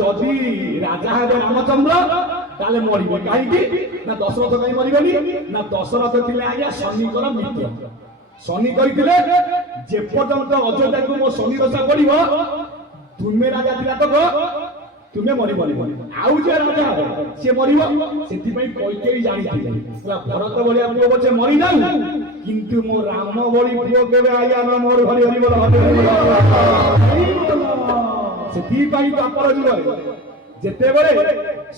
যদি রাজা হবে রামচন্দ্র তাহলে মরিবে কাহিঁকি না দশরথ কাহি মরিবেনি না দশরথ ଥିଲେ আজ্ঞা শনিଙ୍କର ମିତ୍ର ଶନି କହିଥିଲେ ଯେ ପର୍ଯ୍ୟନ୍ତ ଅଯୋଧ୍ୟାକୁ ମୋ ଶନି ଦଶା ପଡିବ ତୁମେ ରାଜା ଥିଲା ତ ତୁମେ ମରିବନି ଆଉ ଯେ ରାଜା ହେବ ସିଏ ମରିବ ସେଥିପାଇଁ କୈକେୟୀ ଜାଣିଥିଲେ ଭରତ ଭଳିଆ ପୁଅ ପଛେ ମରିଯାଉ କିନ୍ତୁ ମୋ ରାମ ଭଳି ପୁଅ କେବେ ଆଜ୍ଞା ମୋର ହରି ହରି ବୋଲ ହରି ହରି ବୋଲ ସେଥିପାଇଁ ତାପର ଯୁଗରେ ଯେତେବେଳେ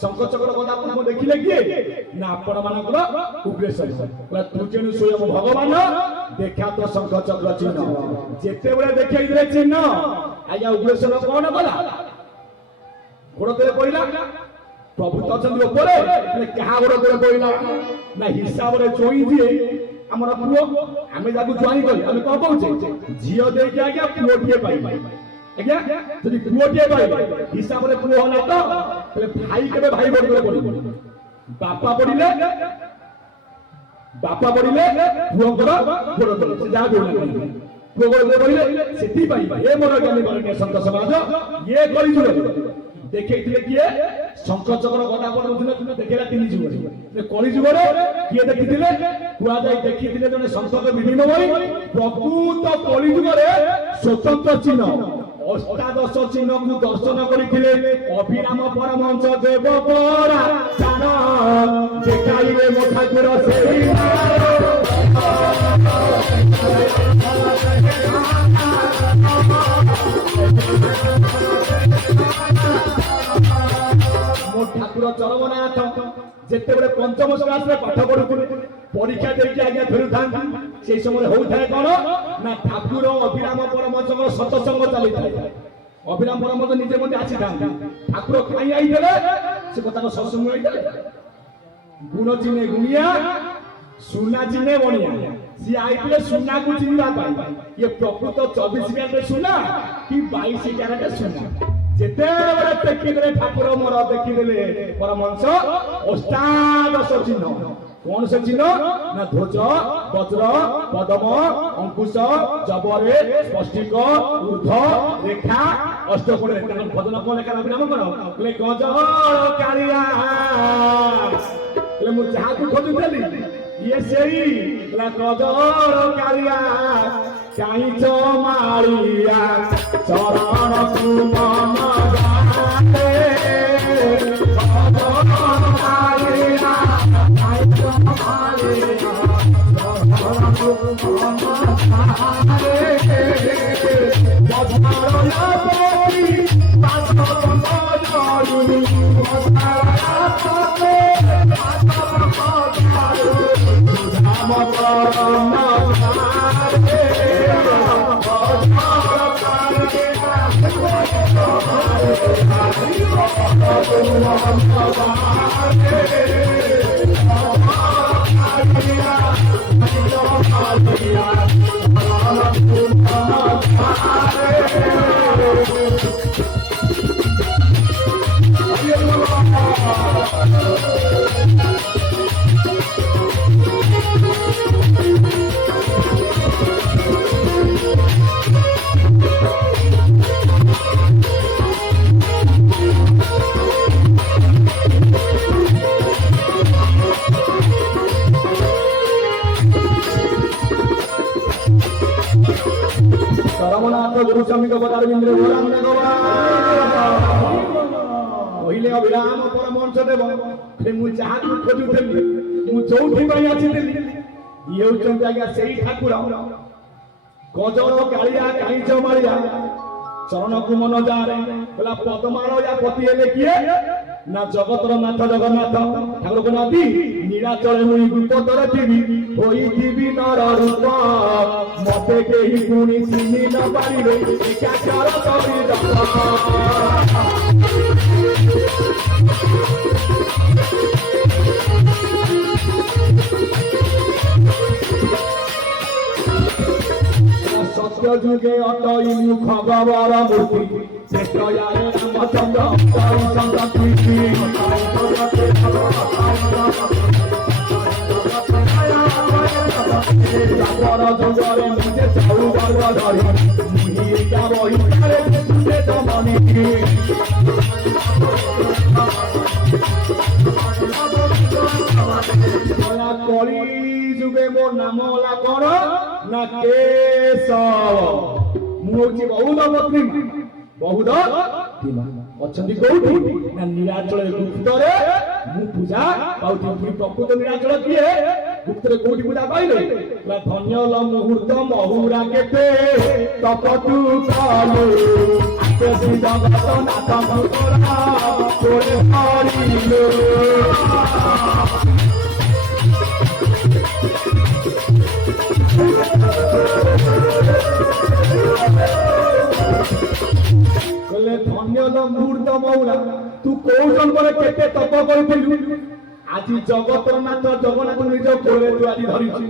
ଶଙ୍ଖ ଚକ୍ର ଗଦା ଆପଣ ଦେଖିଲେ କିଏ ନା ଆପଣ ମାନଙ୍କର ଉଗ୍ରେଶ୍ଵର ତୁ ଯେଣୁ ସ୍ୱୟଂ ଭଗବାନ ଦେଖା ତ ଶଙ୍ଖ ଚକ୍ର ଚିହ୍ନ ଯେତେବେଳେ ଦେଖେଇଥିଲେ ଚିହ୍ନ ଆଜ୍ଞା ଉଗ୍ରେଶ୍ଵର କଣ କଲା ଗୋଡ ତଳେ ପଇଲା ପ୍ରଭୁ ତ ଅଛନ୍ତି ଉପରେ କାହା ଗୋଡ ତଳେ ପଇଲା ନା ହିସାବରେ ଚୋଇ ଦିଏ ଆମର ପୁଅ ଆମେ ଯାକୁ ଜ୍ୱାଇଁ କରି ଆମେ କଣ କହୁଛେ ଝିଅ ଦେଇକି ଆଜ୍ଞା ପୁଅଟିଏ ପାଇବେ ଆଜ୍ଞା ଯଦି ପୁଅଟିଏ ପାଇବେ ହିସାବରେ ପୁଅ ହେଲା ତ ଭାଇ କେବେ ଭାଇ ଗୋଡ ତଳେ ପଡିବ ବାପା ପଡିଲେ ପୁଅଙ୍କର ଗୋଡ ତଳେ ସେ ଯାହା ଗୋଡ ପୁଅ ଗୋଡ ତଳେ ପଡିଲେ ସେଥିପାଇଁ ଏ ମୋର ଜ୍ଞାନୀ ବରଣୀୟ ସନ୍ଥ ସମାଜ ଇଏ କରିଥିଲେ ଦେଖେଇଥିଲେ କିଏ ଶଙ୍ଖ ଚକ୍ର ଗଦା ପଡୁଥିଲେ ଦେଖେଇଲା ତିନି ଯୁଗରେ କଳି ଯୁଗରେ କିଏ ଦେଖିଥିଲେ କୁହାଯାଇ ଦେଖିଥିଲେ ଜଣେ ସନ୍ଥଙ୍କ ବିଭିନ୍ନ ବହି ପ୍ରକୃତ କଳି ଯୁଗରେ ସ୍ୱତନ୍ତ୍ର ଚିହ୍ନ ଅଷ୍ଟାଦଶ ଚିହ୍ନକୁ ଦର୍ଶନ କରିଥିଲେ ଅଭିରାମ ପରମହଂସ ଦେବ ପରା ଚାଣ ଦେଖାଇଲେ ମୋ ଠାକୁର ସେଇ ଠାକୁର ଚରମନାଥ ଯେତେବେଳେ ପଞ୍ଚମ କ୍ଲାସରେ ପାଠ ପଢୁଥିଲେ ପରୀକ୍ଷା ଦେଇକି ଆଜ୍ଞା ଫେରୁଥାନ୍ତି ସେଇ ସମୟରେ ହଉଥାଏ କଣ ନା ଠାକୁର ଅଭିରାମ ପରମହଂସଙ୍କର ସତସଙ୍ଗ ଚାଲିଥାଏ ଅଭିରାମ ପରମହଂସ ନିଜେ ମଧ୍ୟ ଆସିଥାନ୍ତି ଠାକୁର ଖାଇ ଆଇଥିଲେ ସେ କଥାର ସତ୍ସଙ୍ଗ ଆଇଥିଲେ ଗୁଣ ଚିହ୍ନେ ଗୁଣିଆ ସୁନା ଚିହ୍ନେ ବଣିଆ ସିଏ ଆଇଥିଲେ ସୁନାକୁ ଚିହ୍ନିବା ପାଇଁ ଇଏ ପ୍ରକୃତ 24 କ୍ୟାରେଟ ସୁନା କି 22 କ୍ୟାରେଟ ସୁନା ଯେତେବେଳେ ଦେଖିଥିଲେ ଠାକୁର ମୋର ଦେଖିଦେଲେ ପରମହଂସ ଅଷ୍ଟାଦଶ ଚିହ୍ନ କଣ ସେ ଚିହ୍ନ ନା ଧ୍ୱଜ ବଜ୍ର ପଦମ ଅଙ୍କୁଶ ଜବରେ ସ୍ପଷ୍ଟିକ ଊର୍ଧ୍ୱ ରେଖା ଅଷ୍ଟକୋଣରେ ତାଙ୍କ ଭଜନ କଣ ଲେଖା ଅଭିନାମ କଣ କହିଲେ ଗଜ କାଳିଆ କହିଲେ ମୁଁ ଯାହାକୁ ଖୋଜୁଥିଲି ଇଏ ସେଇ ଗଜ କାଳିଆ ଚାହିଁଛ ମାଳିଆ ଚରଣକୁ ମନ ଗାତେ गुरु स्वामी को बता रविंद्र कहले अभिराम परमहंस देव मु जहाँ खोजुली मुझे आसी ये आज्ञा से ठाकुर गजर कालिया काईच मारिया चरण को मन जाए बोला पदमाल या पति हेले किए ना जगतर नाथ जगन्नाथ ठाकुर को नदी नीलाचल मुई विपदर थी होई नर रूप मते केही पुणी चिन्हि न पारिबे एकाकार करी सत्य जुगे अटई मुख गवर मूर्ति चेष्टयारे रामचंद्र हरिचंद्र कीर्ति जगरे मुझे चाऊ वर्ग धरी मुहि का बही तुझे दमनी কলি যুগে মো নাম হলা কর না কেশব ମୁଁ ହଉଛି ବହୁତ ପତ୍ନୀ ବହୁତ ଅଛନ୍ତି କୋଉଠି ନା ନିରାଚଳ ଗୁପ୍ତରେ ମୁଁ ପୂଜା ପାଉଥିଲି। ପ୍ରକୃତ ନିରାଚଳ କିଏ? ଗୁପ୍ତରେ କୋଉଠି ପୂଜା ପାଇଲେ? ଧନ୍ୟ ମୁହୂର୍ତ୍ତ ମହୁରା କେତେ ତପତୁ କଲୁ ଜଗତ ନାଥ ତୋରେ ହରିଲୁ। ଧନ୍ୟ ମୁହୂର୍ତ୍ତ ମହୁରା ତୁ କୋଉ ଜନ୍ମରେ କେତେ ତପ କରିଥିଲୁ? ଆଜି ଜଗତର ନାଥ ଜଗନ୍ନାଥ ନିଜ କୋଳରେ ତୁ ଆଜି ଧରିଛୁ।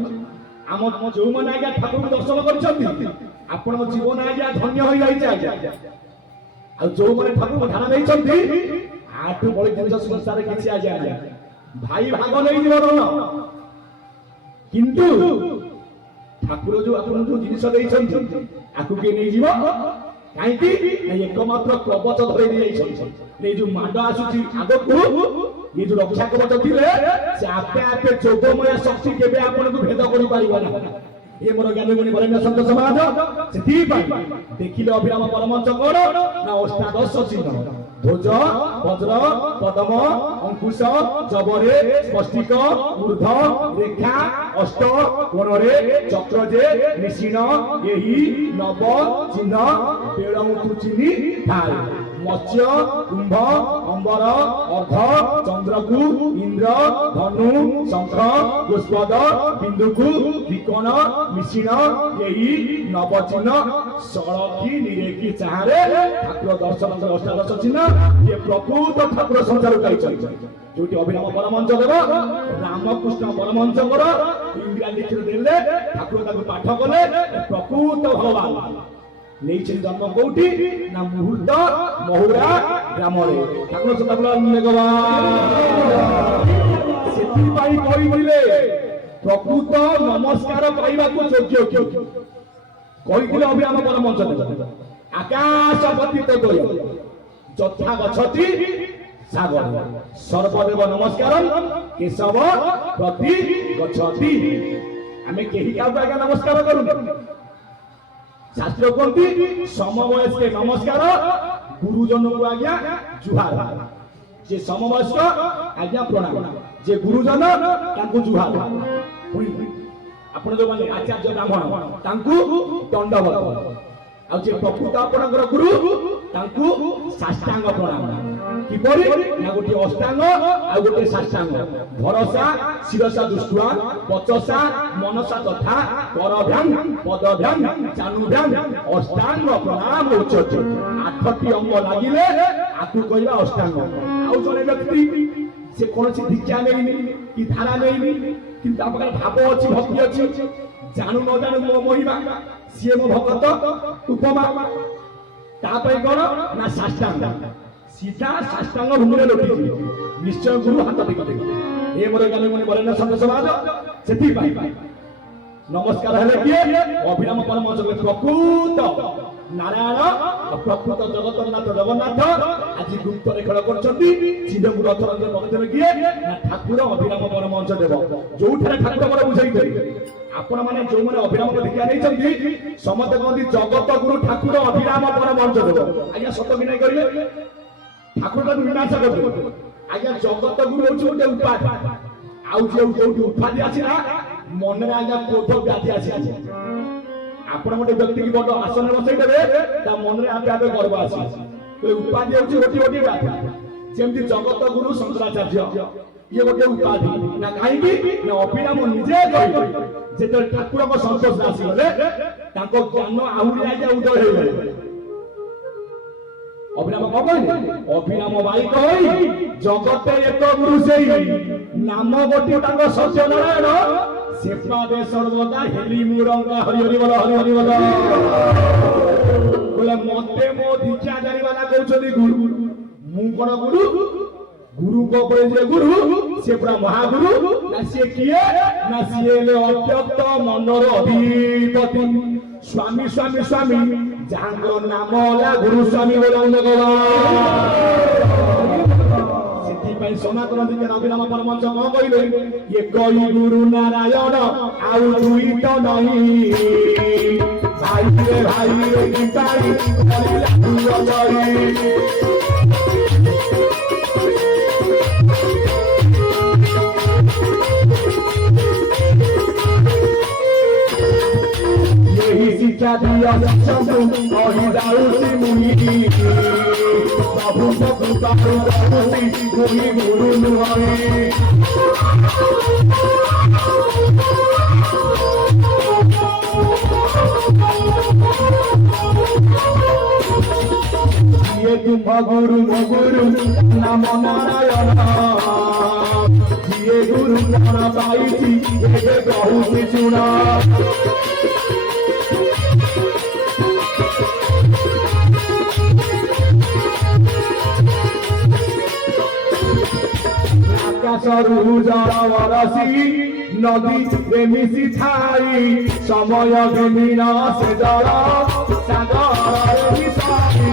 ଆମ ଯୋଉମାନେ ଆଜ୍ଞା ଠାକୁରଙ୍କୁ ଦର୍ଶନ କରିଛନ୍ତି ଆପଣଙ୍କ ଜୀବନ ଆଜ୍ଞା ଧନ୍ୟ ହୋଇଯାଇଛି ଆଜ୍ଞା। ଆଉ ଯୋଉମାନେ ଠାକୁରଙ୍କୁ ଧ୍ୟାନ ଦେଇଛନ୍ତି ଆଠୁ ବଳି ଜିନିଷ ସଂସାରରେ କିଛି ଆଜ୍ଞା ଆଜ୍ଞା ଭାଇ ଭାଗ ନେଇଯିବ ରଣ। କିନ୍ତୁ ଠାକୁର ଯୋଉ ଆପଣଙ୍କୁ ଯୋଉ ଜିନିଷ ଦେଇଛନ୍ତି ଆକୁ କିଏ ନେଇଯିବ? କାହିଁକି? ଏକମାତ୍ର କବଚ ଧରି ଦେଇଛନ୍ତି। ଏଇ ଯୋଉ ମାଡ ଆସୁଛି ଆଗକୁ ये जो रक्षा कवच थिले से आपे आपे जोगमय शक्ति केबे आपनको भेद करि पारिबा ना। ये मोर ज्ञानी गुणी बरेण्य संत समाज सेठी देखिले अभिराम परमंच कोण ना अष्टादश चिन्ह ध्वज वज्र पद्म अंकुश जबरे स्पष्टिक ऊर्ध्व रेखा अष्ट कोणरे चक्र जे निशीन एही नव चिन्ह बेळंतु चिन्हि थाल मत्स्य कुंभ अंबर अर्ध चंद्रकु इंद्र धनु शंख पुष्पद बिंदुकु त्रिकोण मिश्रण यही नवचिन्ह सड़की निरेकी चाहरे ठाकुर दर्शन अष्टादश चिन्ह ये प्रकृत ठाकुर संसार जो अभिराम परमंच देव रामकृष्ण परमंच इंडिया लिखि देले ठाकुर पाठ कले प्रकृत भगवान नहीं जन्म कौटी ना मुहूर्त महुरा ग्राम ठाकुर प्रकृत नमस्कार पाइबा योग्य कही अभिराम परमंच आकाश पतित यथा गच्छति सागर सर्वदेव नमस्कार केशव प्रति गच्छति आमे केही क्या नमस्कार करू शास्त्र कहती समवयस्क नमस्कार गुरुजन को आज्ञा जुहार जे समवयस्क आज्ञा प्रणाम जे गुरुजन तांको जुहार आपण जो माने आचार्य ब्राह्मण तांको दंडवत आ जे प्रकृत आपणकर गुरु तांको साष्टांग प्रणाम किपरि ना गोटे अष्टांग आ गोटे साष्टांग भरोसा शिरसा दृष्टवा वचसा मनसा तथा करभ्याम पदभ्याम चानुभ्याम अष्टांग प्रणाम उच्चते आठटी अंग लागिले आकु कहला अष्टांग आउ जने व्यक्ति से कोनसी दीक्षा नेइनी कि धारा नेइनी किंतु आपकर भाव अछि भक्ति अछि जानू न जानू मो महिमा सिए मो भगत उपमा तापय कोन ना साष्टांग सीधा साष्टांग भूमिरे लोटी निश्चय गुरु हाथ टेकते ए मोर ज्ञानी मुनि बरेण्य संत समाज सेठी नमस्कार हेले किए अभिराम परमहंस प्रकृत नारायण प्रकृत जगतनाथ जगन्नाथ आज गुप्त रेखड़ करछंती चिन्हगु रथ रंग बगदेवे किए ना ठाकुर अभिराम परमहंस देव जो ठारे ठाकुर मोर बुझाइते आपण माने जो माने अभिराम दीक्षा नै छंती समते कहंती जगत गुरु ठाकुर अभिराम परमहंस देव आज्ञा सत कि नै करिले ठाकुर का विनाश कर आज्ञा जगत गुरु होची गोटे उपाधि आउ जे जोटी उपाधि आसी ना मन रे आज्ञा क्रोध व्याधि आसी आपण गोटे व्यक्ति की बड़ आसन बसई देबे ता मन रे आपे आपे गर्व आसी तो उपाधि होची गोटी गोटी व्याधि जेमति जगत गुरु शंकराचार्य ये गोटे उपाधि ना काहे की ना अभिराम निजे कहि जेते ठाकुर को संतोष आसी गले ताको ज्ञान आउरी आज्ञा उदय हे गले अभिराम कबई अभिराम बाई कहि जगते एक गुरु सेई नाम गोटी तांको सत्यनारायण सेपादे सर्वदा हेली मुरंगा हरि हरि बोल बोले मते मो दीक्षा जानि वाला कहउछली गुरु मु कोन गुरु गुरु को परे जे गुरु से पूरा महागुरु ना से किए ना से ले अत्यक्त मनर अधिपति स्वामी स्वामी स्वामी ଯାହାଙ୍କର ନାମ ହେଲା ଗୁରୁସ୍ୱାମୀ ଗୌରାଙ୍ଗ ସେଥିପାଇଁ ସନାତନ ଦିଗରେ ଅଭିରାମ ପରମହଂସ କଣ କହିଲେ ଏକଇ ଗୁରୁ ନାରାୟଣ ଆଉ ଦୁଇ ତ ନାହିଁ ଭାଇରେ ଭାଇରେ ଗୀତାଳି କରିଲା ଗୁରୁଚରି शिक्षा दिया शब्द कही जाऊसी मुनि प्रभु कृपारू जाऊसी मुनि गुरु नुहरी ये तुम गुरु नाम नारायण ये गुरु ज्ञान पाई ये कहूसी सुना आकाशरू जल बरसी नदी मिशी थाई समय घिमिन से जल सागर मिसाई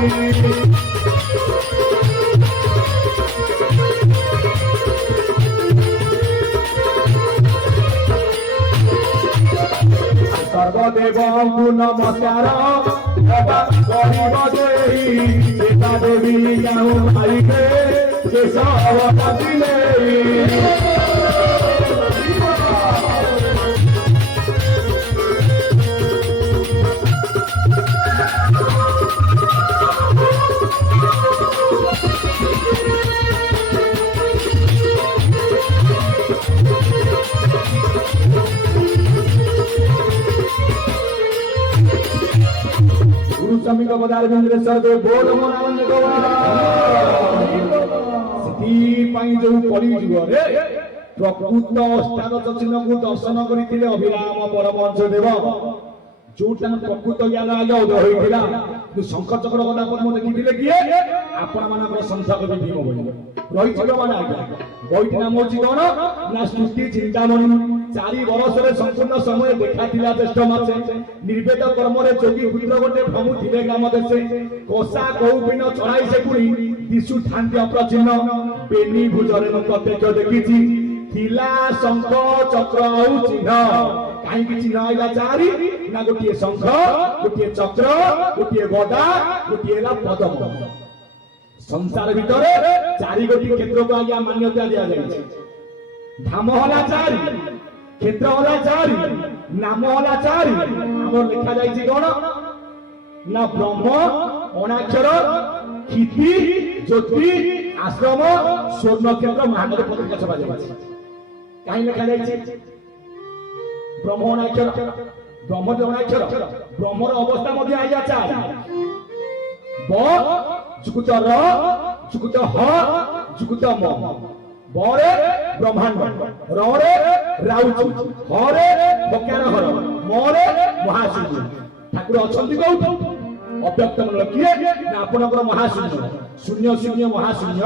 सर्वदेवଙ୍କୁ नमस्कार गरीब देवी देवी गाँव माइके केशव बदिले गुरुस्वामी बदार बिंद्रेश्वर देव बोल मनावन ସେଥିପାଇଁ ଯୋଉ କଳିଯୁଗ ରେ ପ୍ରକୃତ ଅଷ୍ଟାଦଶ ଚିହ୍ନକୁ ଦର୍ଶନ କରିଥିଲେ ଅଭିରାମ ପରମହଂସ ଦେବ ଯୋଉଟା ପ୍ରକୃତ ଜ୍ଞାନ ଆଜ୍ଞା ଉଦୟ ହୋଇଥିଲା ଶଙ୍ଖ ଚକ୍ର ଗଦା ପଦ୍ମ ଦେଖିଥିଲେ କିଏ ଆପଣ ମାନଙ୍କର ସନ୍ଥ କବି ଭୀମ ଭୋଇ ରହିଛି ମାନେ ଆଜ୍ଞା ବହିଟି ନାମ ହଉଛି କଣ ନା ସ୍ମୃତି ଚିନ୍ତାମଣି 4 ବର୍ଷରେ ସମ୍ପୂର୍ଣ୍ଣ ସମୟ ଦେଖାଥିଲା ଜ୍ୟେଷ୍ଠ ମାସେ ନିର୍ବେଦ କର୍ମରେ ଯୋଗୀ ପୁତ୍ର ଗୋଟେ ଭ୍ରମୁ ଥିଲେ ଗ୍ରାମ ଦେଶେ କଷା କୌପିନ ଚଢାଇ ସେ ପୁଣି ଦିଶୁ ଥାନ୍ତି ଅପ୍ରଚିହ୍ନ ବେନି ଭୁଜରେ ମୁଁ ପ୍ରତ୍ୟକ୍ଷ ଦେଖିଛି ଥିଲା ଶଙ୍ଖ ଚକ୍ର ଆଉ ଚିହ୍ନ କାହିଁକି ଚିହ୍ନ ଆଇଲା 4 ନା ଗୋଟିଏ ଶଙ୍ଖ ଗୋଟିଏ ଚକ୍ର ଗୋଟିଏ ଗଦା ଗୋଟିଏ ହେଲା ପଦମ ସଂସାର ଭିତରେ 4 ଗୋଟି କ୍ଷେତ୍ରକୁ ଆଜ୍ଞା ମାନ୍ୟତା ଦିଆଯାଇଛି ଧାମ ହେଲା 4 क्षेत्र होला 4 नाम होला 4 हमर लिखा जाईछि कोन ना ब्रह्म अनाक्षर क्षिति ज्योति आश्रम स्वर्ण क्षेत्र महानगर पत्रिका छपा जाईछि काई लिखा जाईछि ब्रह्म अनाक्षर ब्रह्म अनाक्षर ब्रह्मर अवस्था मध्ये आइया 4 ब जुकुत र जुकुत ह जुकुत म बरे ब्रह्मांड रे राउचु हरे बकार हर मरे महाशून्य ठाकुर अछंती कोउठ अव्यक्त मन किए ना आपनकर महाशून्य शून्य शून्य महाशून्य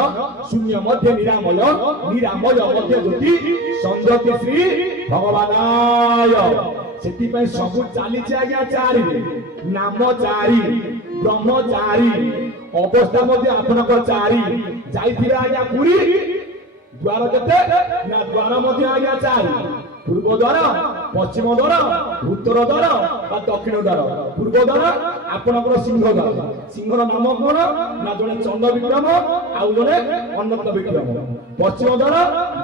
शून्य मध्य निरामय निरामय मध्य ज्योति संज्योति श्री भगवानाय सेति पय सब चाली छै आज्ञा 4 नाम 4 ब्रह्म 4 अवस्था मध्य आपनकर 4 जाइथिरा आज्ञा पुरी द्वार केते ना द्वार मध्य आज्ञा 4 पूर्व द्वार पश्चिम द्वार उत्तर द्वार बा दक्षिण द्वार पूर्व द्वार आपनकर सिंह द्वार सिंहर नाम कोन ना जने चंड विक्रम आउ जने अनंत विक्रम पश्चिम द्वार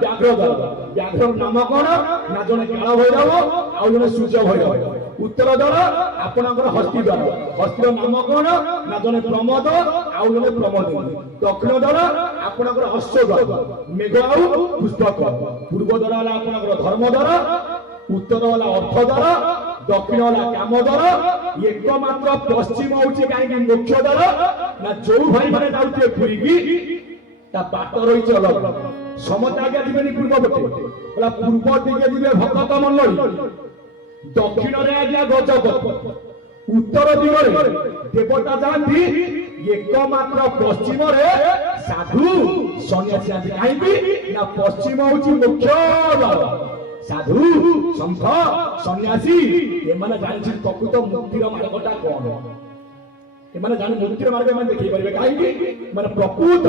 व्याघ्र द्वार व्याघ्र नाम कोन ना जने काल भैरव आउ जने सूर्य भैरव उत्तर द्वार आपनकर हस्ती द्वार हस्तीर नाम कोन ना जने प्रमोद आउ जने प्रमोद दक्षिण द्वार आपनकर अश्व द्वार मेघ आउ पुष्पक पूर्व द्वार वाला आपनकर धर्म द्वार उत्तर वाला अर्थ द्वार दक्षिण वाला काम द्वार एकमात्र पश्चिम होउची काहे मुख्य द्वार ना जो भाई माने जाउते पुरी की ता बाट रही अलग समता आगे जीवेनी पूर्व पटे बोला पूर्व दिगे जीवे भक्त मंडली दक्षिण रे आज्ञा गजपत उत्तर दिगरे देवता जानती एकमात्र पश्चिम रे साधु सन्यासी आदि काहेकि ना पश्चिम होउची मुख्य द्वार साधु संत सन्यासी ए माने जानछि प्रकृत मुक्तिर मार्गटा कोन एमाने जानि मुक्तिर मार्ग एमाने देखै परिबे काहेकि माने प्रकृत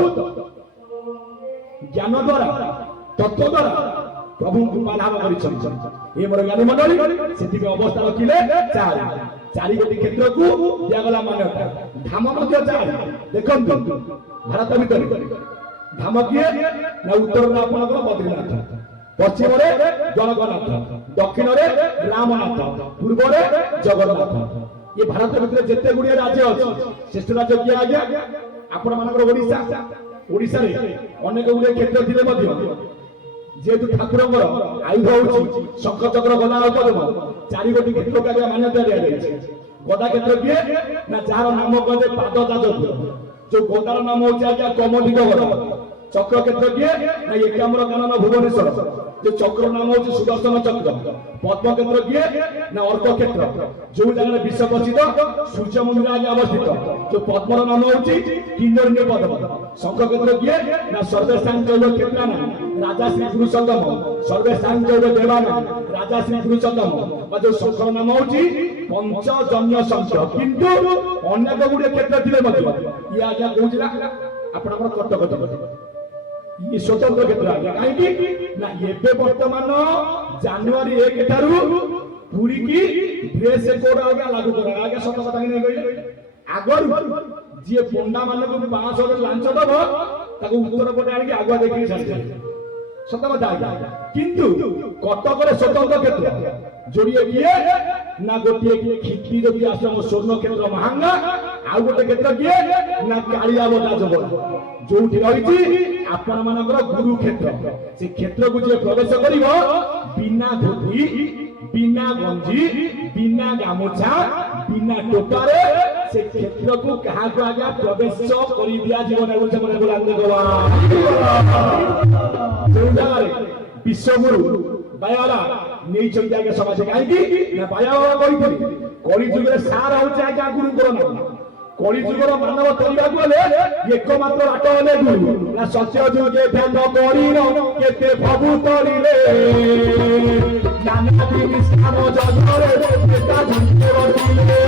ज्ञान द्वारा तत्व द्वारा प्रभु कृपा लाभ करिछन ए मोर ज्ञानी मंडली सेति के अवस्था रखिले चारि गोटी क्षेत्र को दिया गला मान्यता धाम मध्य चारि देखंतु भारत भीतर धाम किए ना उत्तर रे आपनकर बद्रीनाथ पश्चिम रे जगन्नाथ दक्षिण रे रामनाथ पूर्व रे जगन्नाथ ये भारत भीतर जेते गुडिया राज्य अछि श्रेष्ठ राज्य किया आज्ञा आपण मानकर ओडिशा रे अनेक गुडिया क्षेत्र थिले मध्य जेतु ठाकुरंगर आयुध होउछि शंख चक्र गदा पद्म चारि गोटी क्षेत्र का मान्यता दिया जायछि गदा क्षेत्र किए ना जार नाम कहले पाद ताज जो गदार नाम होउछि आज्ञा कमलिक गदा चक्र क्षेत्र किए ना एकाम्र कानन भुवनेश्वर जो चक्र नाम होउछि सुदर्शन चक्र पद्म क्षेत्र किए ना अर्क क्षेत्र जो जगह विश्व प्रसिद्ध सूर्य मंदिर आगे अवस्थित जो पद्मर नाम होउछि किन्नरण्य पद्म शंख क्षेत्र किए ना सर्वेशांचल क्षेत्राना राजा श्री पुरुषोत्तम सर्वेशांचल देवाना राजा श्री पुरुषोत्तम जो शंकर नाम होउछि पंचजन्य शंख किंतु अनेक गुडे क्षेत्र थिले मध्य ये आज्ञा कहूछि आपनकर कटक ये स्वतंत्र क्षेत्र आज्ञा काहेकि ना एबे वर्तमान जनवरी 1 ठारू पूरी की ड्रेस कोड आज्ञा लागू करा आज्ञा सत कथा नै कहिले आगर जे पंडा माने को 500 लांच दबो ताको उत्तर पटे आनी आगुआ देखि छाड़े सत कथा आज्ञा किंतु कटक रे स्वतंत्र क्षेत्र जोड़िए किए ना गोटे खिटी जदि आश्रम स्वर्ण क्षेत्र महांगा आ गोटे क्षेत्र किए ना कालिया बटा जब जोठी रहिछि आपण मानकर गुरु क्षेत्र से क्षेत्र को जे प्रवेश करिवो बिना धोती बिना गंजी बिना गामुछा बिना टोपारे से क्षेत्र को कहा को आगे प्रवेश करि दिया जीवन उच्च मने बोलांदे गोवा जो जगह विश्वगुरु बायाला नहीं चलते आगे समाज काहेकि ना बायाला कहिथि कली जुगे सार होचे आगे गुरु करना कली जुगर मानव तरिबा गले एकमात्र राट होले गुरु ना सत्य जुगे ध्यान करिन केते प्रभु तरिले नाना दिन स्थान जगरे केता झुके बदिले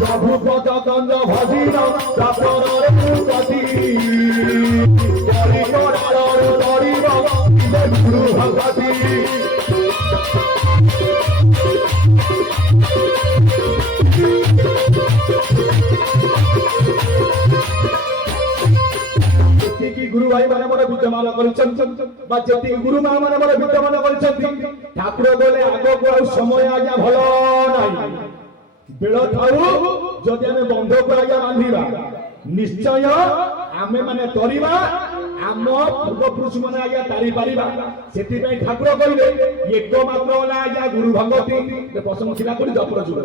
प्रभु पद गंज भजिन प्रापणरे मुक्ति परिकरार तरिब गुरु भगति जेतिकी गुरु भाई माने मोर विद्यमान करिसंत बा जेतिकी गुरु मां माने मोर विद्यमान करिसंत ठाकुर बोले आगो को समय आज्ञा भलो नाही बेल थारू जदि आमे बंध को आज्ञा बांधिबा निश्चय आमे माने तरिबा आम पूर्व पुरुष माने आज्ञा तारी पारिबा सेति पई ठाकुर कहिले एकमात्र होला आज्ञा गुरु भगति पसंद थिला करी जपर जुग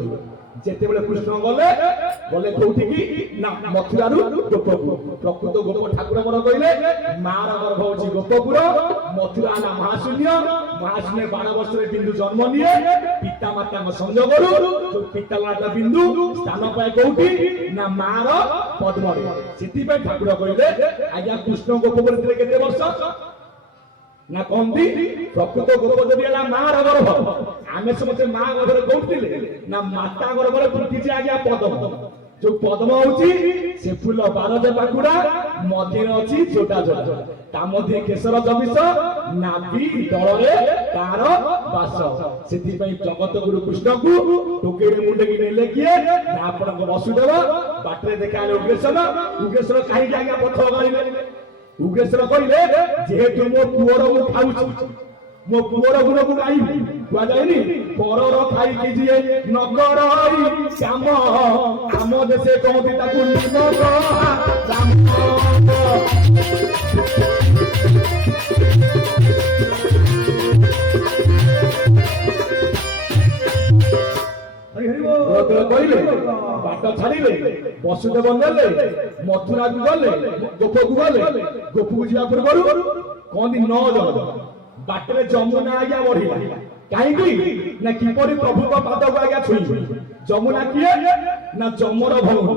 जेते बेले कृष्ण गले बोले कोठी की ना मथुरारु गोपपुर प्रकृत गोप ठाकुर मोर कहिले मार गर्भ होची गोपपुर मथुरा ना महाशून्य 12 वर्ष रे बिंदु जन्म निये पिता माता को संजोगरु जो पिता माता बिंदु स्थान पाए कोठी ना मार पद्मरे सेति पे ठाकुर कहिले आज्ञा कृष्ण गोपपुर रे केते वर्ष ना कमती प्रकृत गर्भ जदि हला मार गर्भ आमे समते मां गर्भ कोठिले ना माता गर्भ रे फुटिछि आज्ञा पद्म जो पद्म होची से फूल 12 पाकुड़ा मध्य अछि छोटा छोटा ता मध्य केशर जबिस नाभि तळरे तार वास सेति पई जगत गुरु कृष्ण को टोकेरे मुंडे की नेले किए ना आपण को वसुदेव बाटरे देखाले उग्रेश्वर काहे आज्ञा पथ गाइले उग्रेश्वर कहिले जेहेतु मो पुअर को खाउछु मो पुअर गुण को गाइबी कुआ जायनी परर खाई की जिए नकरई श्याम आम देशे कहती ताकू निमक राम कहले बाट छाड़िले वसुदेव नेले मथुरा को गले गोप को गले गोप को जिया पूर्व कहती 9 जन बाटरे जमुना आज्ञा बढ़िला कहीं ना किपरि प्रभु का पाद को आज्ञा छुई जमुना किए ना जमर भौणी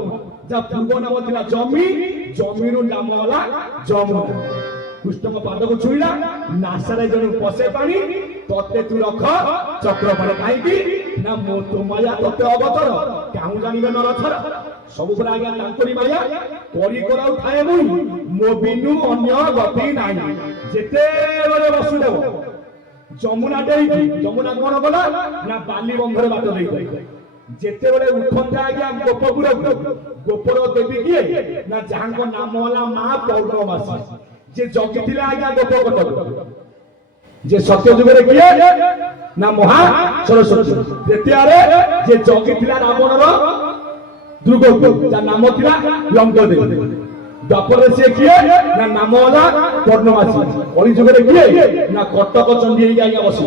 जा पूर्व नाम थिला जमी जमीरु नाम होला जमुना କୃଷ୍ଣଙ୍କ ପାଦକୁ ଛୁଇଁଲା, ନାସାରେ ଜଣୁ ପଶେ ପାଣି, ତତେ ତୁ ରଖ ଚକ୍ର ପାଣି। କାହିଁକି ନା ମୁଁ ତୋ ମାୟା ତତେ ଅବତର, କାହୁଁ ଜାଣିବେ ନରଥର। ସବୁ ପୁରା ଆଜ୍ଞା ତାଙ୍କରି ମାୟା, କରି କରାଉ ଥାଏ ମୁଁ, ମୋ ବିନୁ ଅନ୍ୟ ଗତି ନାହିଁ। ଯେତେବେଳେ ବସୁଦେବ ଯମୁନା ଡେଇଁକି, ଯମୁନା କଣ କଲା ନା ବାଲି ବନ୍ଧରେ ବାଟ ଦେଇଥାଏ। ଯେତେବେଳେ ଉଠନ୍ତା ଆଜ୍ଞା ଗୋପପୁରକୁ, ଗୋପର ଦେବୀ କିଏ ନା ଯାହାଙ୍କ ନାମ ହେଲା ମା ପୌର୍ଣ୍ଣମାସୀ, ଯେ ଜଗିଥିଲା ଆଜ୍ଞା ଗୋପକଟକ। ଯେ ସତ୍ୟ ଯୁଗରେ କିଏ ନା ମହା ସରସ୍ୱତୀ। ଦ୍ୱିତୀୟରେ ଯେ ଜଗିଥିଲା ରାବଣର ଦୁର୍ଗକୁ, ଯାହା ନାମ ଥିଲା ଲଙ୍କଦେବୀ। ଦ୍ୱାପରରେ ସିଏ କିଏ ନା ନାମ ହେଲା ପୌର୍ଣ୍ଣମାସୀ। କଳି ଯୁଗରେ କିଏ ନା କଟକ ଚଣ୍ଡୀ ହେଇକି ଆଜ୍ଞା ବସି।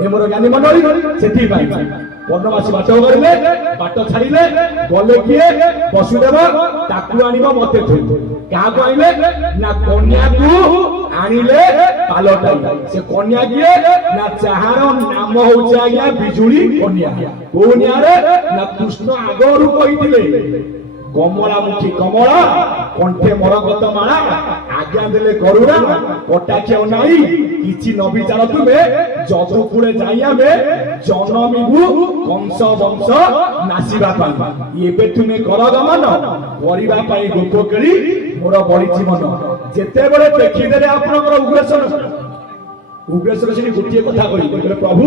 ଏ ମୋର ଜ୍ଞାନୀ ମଣ୍ଡଳୀ, ସେଥିପାଇଁ ପୌର୍ଣ୍ଣମାସୀ ବାଟ କରିଲେ, ବାଟ ଛାଡ଼ିଲେ, ଗଲେ କିଏ ବସୁଦେବ, ତାକୁ ଆଣିବ ମତେ ଥୋଇ। କାହାକୁ ଆଣିଲେ ନା କନ୍ୟାକୁ ଆଣିଲେ ପାଲଟାଇ। ସେ କନ୍ୟା କିଏ ନା ଯାହାର ନାମ ହଉଛି ଆଜ୍ଞା ବିଜୁଳି କନ୍ୟା। କୋଉ ନ୍ୟାୟରେ ନା କୃଷ୍ଣ ଆଗରୁ କହିଥିଲେ କମଳାମୁଖୀ କମଳା, କଣ୍ଠେ ମରକତ ମାଳା, ଆଜ୍ଞା ଦେଲେ କରୁଣା, କଟାକ୍ଷ ନାହିଁ କିଛି ନ ବିଚାର ତୁମେ, ଯଦୁକୁଳେ ଯାଇ ଆମେ ଜନମିବୁ କଂସ ବଂଶ ନାସିବା ପାଇଁ। ଏବେ ତୁମେ କର ଗମନ, କରିବା ପାଇଁ ଗୋପ କେଳି ମୋର ବଳିଛି ମନ। ଯେତେବେଳେ ଦେଖିଦେଲେ ଆପଣଙ୍କର ଉଗ୍ରେଶ୍ୱର, ଉଗ୍ରେଶ୍ୱର ସେଠି ଗୋଟିଏ କଥା କହିଲେ, ପ୍ରଭୁ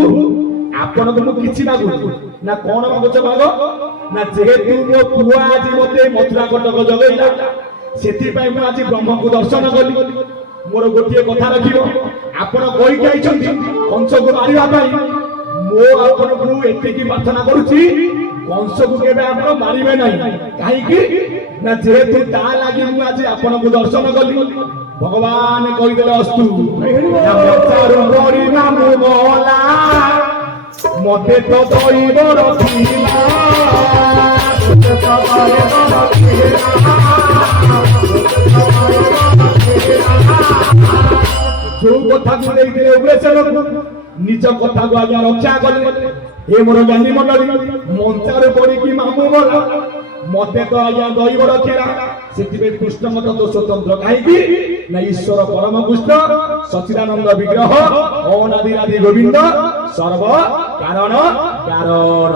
ଆପଣଙ୍କୁ ମୁଁ କିଛି ମାଗୁଛି ନା। କଣ ମାଗୁଛ ମାଗ ନା, ଯେହେତୁ ମୋ ପୁଅ ଆଜି ମତେ ମଥୁରା କଟକ ଜଗେଇଲା, ସେଥିପାଇଁ ମୁଁ ଆଜି ବ୍ରହ୍ମକୁ ଦର୍ଶନ କଲି। ମୋର ଗୋଟିଏ କଥା ରଖିବ, ଆପଣ କହିକି ଆଇଛନ୍ତି କଂସକୁ ମାରିବା ପାଇଁ, ମୁଁ ଆପଣଙ୍କୁ ଏତିକି ପ୍ରାର୍ଥନା କରୁଛି କଂସକୁ କେବେ ଆପଣ ମାରିବେ ନାହିଁ। କାହିଁକି ନା ଯେହେତୁ ତା ଲାଗି ମୁଁ ଆଜି ଆପଣଙ୍କୁ ଦର୍ଶନ କଲି। ଭଗବାନ କହିଦେଲେ ଅସ୍ତୁ, ମତେ ତ ଦଇବ ରଖିଲା, ଯୋଉ କଥାକୁ ଦେଇଥିଲେ ଉଗ୍ରେଶ୍ୱରକୁ, ନିଜ କଥାକୁ ଆଜ୍ଞା ରକ୍ଷା କଲେ। ଏ ମୋର ଜ୍ଞାନୀ ମଣ୍ଡଳୀ, ମଞ୍ଚାରେ ପଡିକି ମାମୁଁ ମଲା, ମତେ ତ ଆଜ୍ଞା ଦଇବ ରଖିଲା। ସେଥିପାଇଁ କୃଷ୍ଣଙ୍କ ତତ୍ତ୍ୱ ସ୍ୱତନ୍ତ୍ର। କାହିଁକି ନା ଈଶ୍ୱର ପରମ କୃଷ୍ଣ, ସଚିଦାନନ୍ଦ ବିଗ୍ରହ, ଅନାଦି ଆଦି ଗୋବିନ୍ଦ, ସର୍ବ କାରଣ କାରଣ।